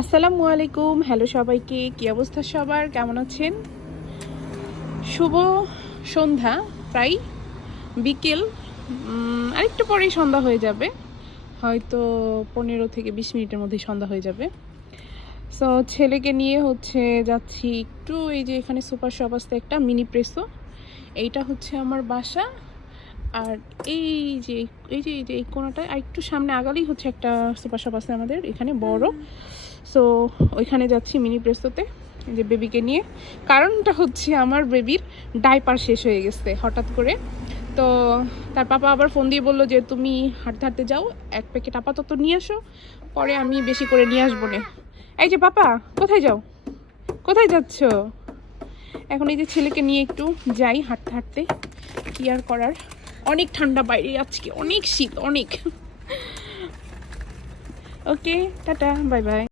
আসসালামু আলাইকুম। হ্যালো সবাইকে, কি অবস্থা সবার, কেমন আছেন? শুভ সন্ধ্যা, প্রায় বিকেল, আরেকটু পরেই সন্ধ্যা হয়ে যাবে, হয়তো 15 থেকে 20 মিনিটের মধ্যেই সন্ধ্যা হয়ে যাবে। সো ছেলেকে নিয়ে যাচ্ছি একটু, এই যে এখানে সুপার শপ আছে একটা, মিনি প্রেসো, এইটা হচ্ছে আমার বাসা। আর এই যে এই কোনাটায় আর একটু সামনে আগালেই একটা সুপার শপ আছে আমাদের এখানে বড়। সো ওইখানে যাচ্ছি মিনি প্রেসোতে, যে বেবিকে নিয়ে। কারণটা আমার বেবির ডাইপার শেষ হয়ে গেছে হঠাৎ করে। তো তার পাপা আবার ফোন দিয়ে বললো যে তুমি হাঁটতে হাঁটতে যাও, এক প্যাকেট আপাতত নিয়ে আসো, পরে আমি বেশি করে নিয়ে আসবো না। এই যে পাপা, কোথায় যাও, কোথায় যাচ্ছ? এখন এই যে ছেলেকে নিয়ে একটু যাই হাঁটতে হাঁটতে, কি আর করার। অনেক ঠান্ডা বাইরে, আজকে অনেক শীত, অনেক। ওকে, টাটা, বাই বাই।